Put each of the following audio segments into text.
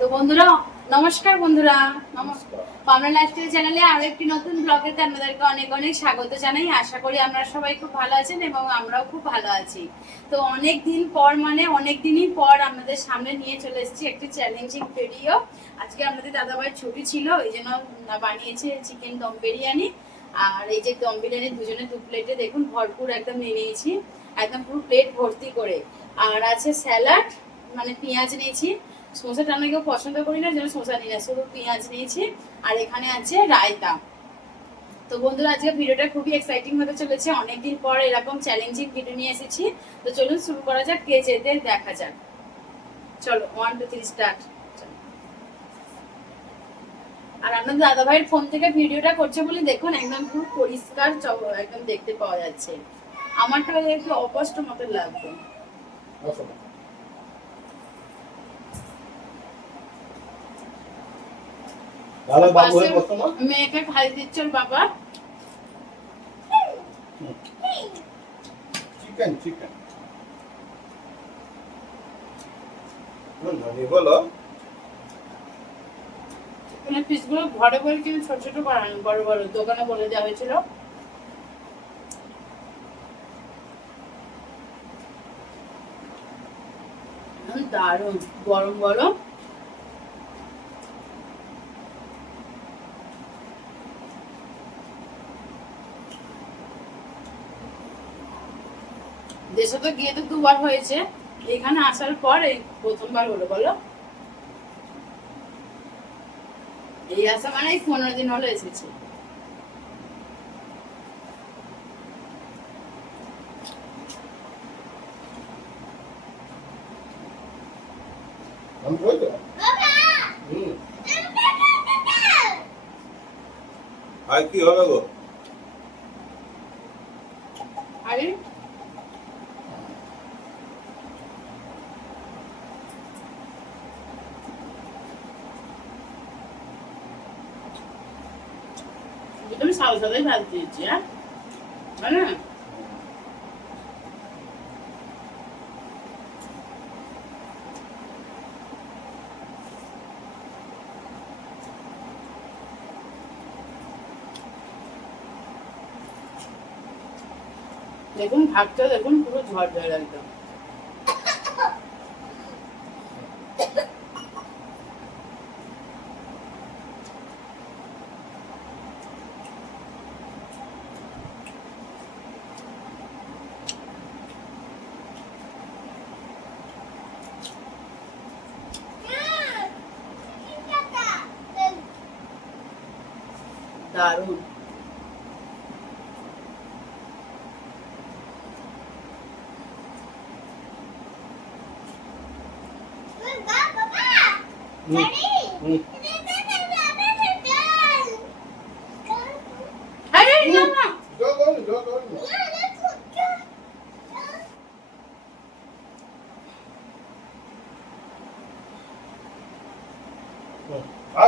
তো বন্ধুরা, নমস্কার বন্ধুরা। নমস্কার। পাবনা লাইফস্টাইল চ্যানেলে আরো একটি নতুন ব্লগেতে আপনাদেরকে অনেক অনেক স্বাগত জানাই। আশা করি আপনারা সবাই খুব ভালো আছেন এবং আমরাও খুব ভালো আছি। তো অনেক দিন পর, মানে অনেক দিনই পর আপনাদের সামনে নিয়ে চলে এসেছি একটি চ্যালেঞ্জিং ভিডিও। আজকে আমাদের দাদাভাইয়ের ছুটি ছিল, এই জন্য বানিয়েছে চিকেন দম বিরিয়ানি। আর এই যে দম বিরিয়ানি দুজনে দু প্লেটে দেখুন ভরপুর একদম নিয়ে নিয়েছি, একদম পুরো প্লেট ভর্তি করে। আর আছে স্যালাড, মানে পেঁয়াজ নিয়েছি। শসাটা আমি কেউ পছন্দ করি না, যেন শসা নিয়ে না, শুধু পেঁয়াজ নিয়েছি। আর এখানে আছে রায়তা। তো বন্ধুরা, আজকে ভিডিওটা খুবই এক্সাইটিং হতে চলেছে। অনেকদিন পর এরকম চ্যালেঞ্জিং ভিডিও নিয়ে এসেছি। তো চলুন শুরু করা যাক, কে যেতে দেখা যাক। চলো 1 2 3 স্টার্ট। আর আপনাদের দাদা ভাইয়ের ফোন থেকে ভিডিওটা করছে বলে দেখুন একদম পুরো পরিষ্কার একদম দেখতে পাওয়া যাচ্ছে। আমারটা একটু অস্পষ্ট মতো লাগবে। মেয়েকে খাই দিচ্ছে ওর বাবা। চিকেন চিকেন বলো। চিকেনের পিসগুলো ঘরে বলে কিন্তু ছোট ছোট করানো, বড় বড় দোকানে বলে দেওয়া হয়েছিল। দারুণ গরম গরম। দেশে তো গিয়ে তো দুবার হয়েছে, এখানে আসার পর এই প্রথমবার হলো। বলো, এই আসা মানে এই 15 দিন হলো এসেছে। আর কি হবে গো? আরে আমি সাদা সাদাই ভাত দিয়েছি। হ্যাঁ, মানে দেখুন ভাতটা দেখুন পুরো ঝরঝরে একদম। দারুণ। আরে না না,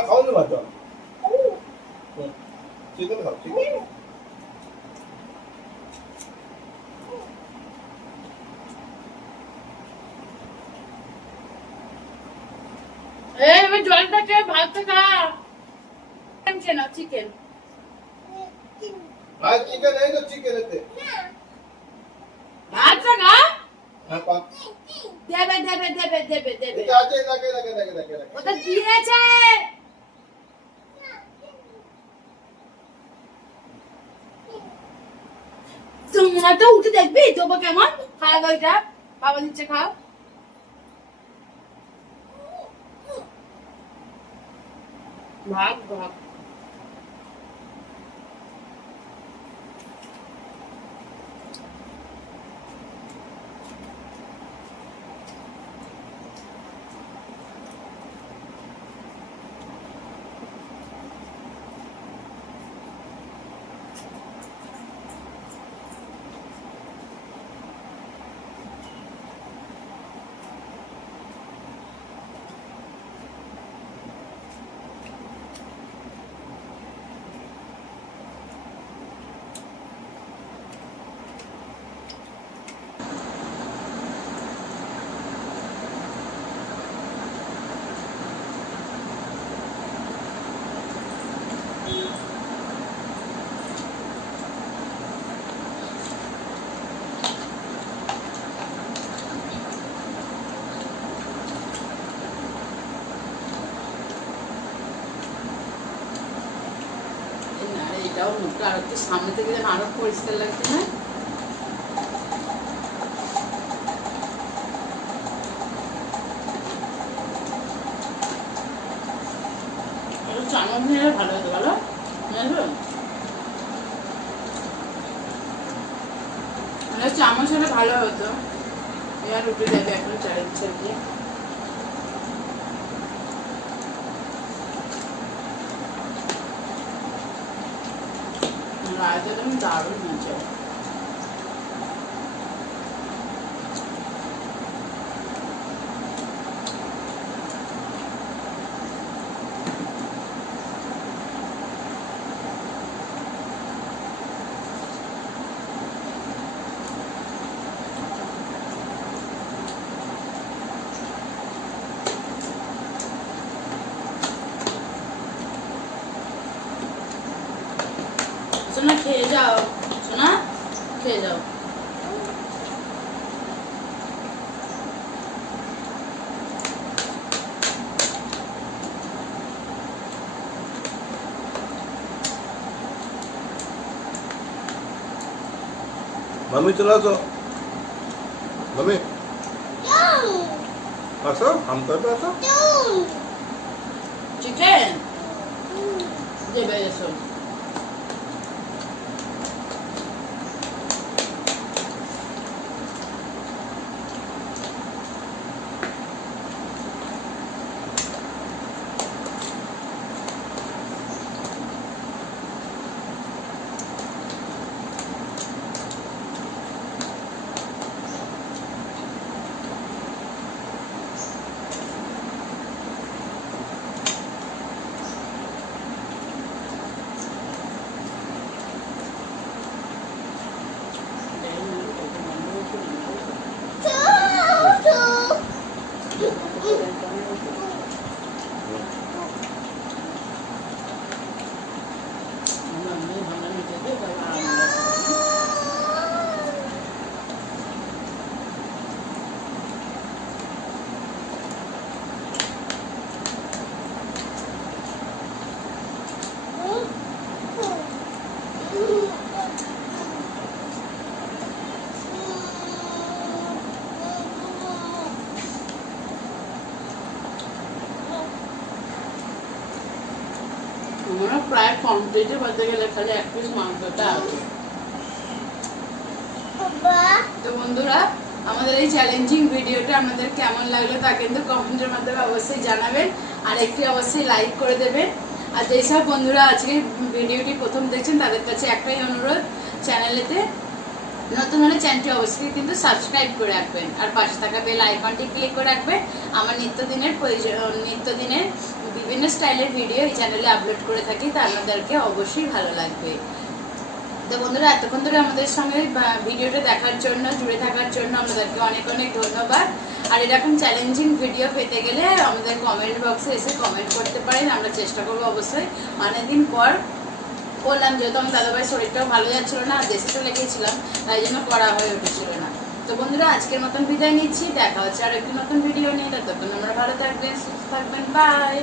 খাও না ভাত। চিকেন খাও চিকেন। এই এবার জলটা খেয়ে ভাতটা খা। চিকেন না চিকেন। আর চিকেন এই তো চিকেন এতে। ভাতটা খা। হ্যাঁ পা। দেবে দেবে দেবে দেবে দেবে। এটা আছে দেখে দেখে দেখে দেখে। ওটা দিয়েছে। তোমরা তো উঠে দেখবি তবু কেমন খাওয়া ওইটা বাবা দিচ্ছে, খাও। ভাগ ভাগ। এটাও মুখটা আর একটু সামনে থেকে যেন আরো পরিষ্কার লাগছে না। চামচ নিলে ভালো হতো, বলো চামচ হলে ভালো হতো। এবার রুটি দেবে এখন চাইছে দিয়ে রায়তা তুমি দারুণ হয়েছে। সোনা খেয়ে যাও, সোনা খেয়ে যাও। मम्मी चला तो मम्मी আসো हम करते আসো চিকেন দেবে এসো। আমরা প্রায় কমপ্লিটে বলতে গেলে খালি এক পিস মাংসটা আছে। তো বন্ধুরা আমাদের এই চ্যালেঞ্জিং ভিডিওটা আপনাদের কেমন লাগলো তা কিন্তু কমেন্টের মাধ্যমে অবশ্যই জানাবেন, আর একটি অবশ্যই লাইক করে দেবেন। আর যেসব বন্ধুরা আজকে ভিডিওটি প্রথম দেখছেন তাদের কাছে একটাই অনুরোধ, চ্যানেলেতে নতুন হলে চ্যানেলটি অবশ্যই কিন্তু সাবস্ক্রাইব করে রাখবেন, আর পাশে থাকা বেল আইকনটি ক্লিক করে রাখবেন। আমার নিত্যদিনের বিভিন্ন স্টাইলের ভিডিও এই চ্যানেলে আপলোড করে থাকি, তা আপনাদেরকে অবশ্যই ভালো লাগবে। তো বন্ধুরা এতক্ষণ ধরে আমাদের সঙ্গে ভিডিওটা দেখার জন্য, জুড়ে থাকার জন্য আপনাদেরকে অনেক অনেক ধন্যবাদ। আর এরকম চ্যালেঞ্জিং ভিডিও পেতে গেলে আমাদের কমেন্ট বক্সে এসে কমেন্ট করতে পারেন, আমরা চেষ্টা করবো অবশ্যই। অনেকদিন পর করলাম, যেহেতু আমার দাদাভাই শরীরটাও ভালো যাচ্ছিল না, দেশে চলে গিয়েছিলাম, তাই জন্য করা হয়ে উঠেছিল না। তো বন্ধুরা আজকের মতন বিদায় নিচ্ছি, দেখা হচ্ছে আর একটি নতুন ভিডিও নিয়ে। ততক্ষণ আমরা ভালো থাকবেন, সুস্থ থাকবেন, বাই।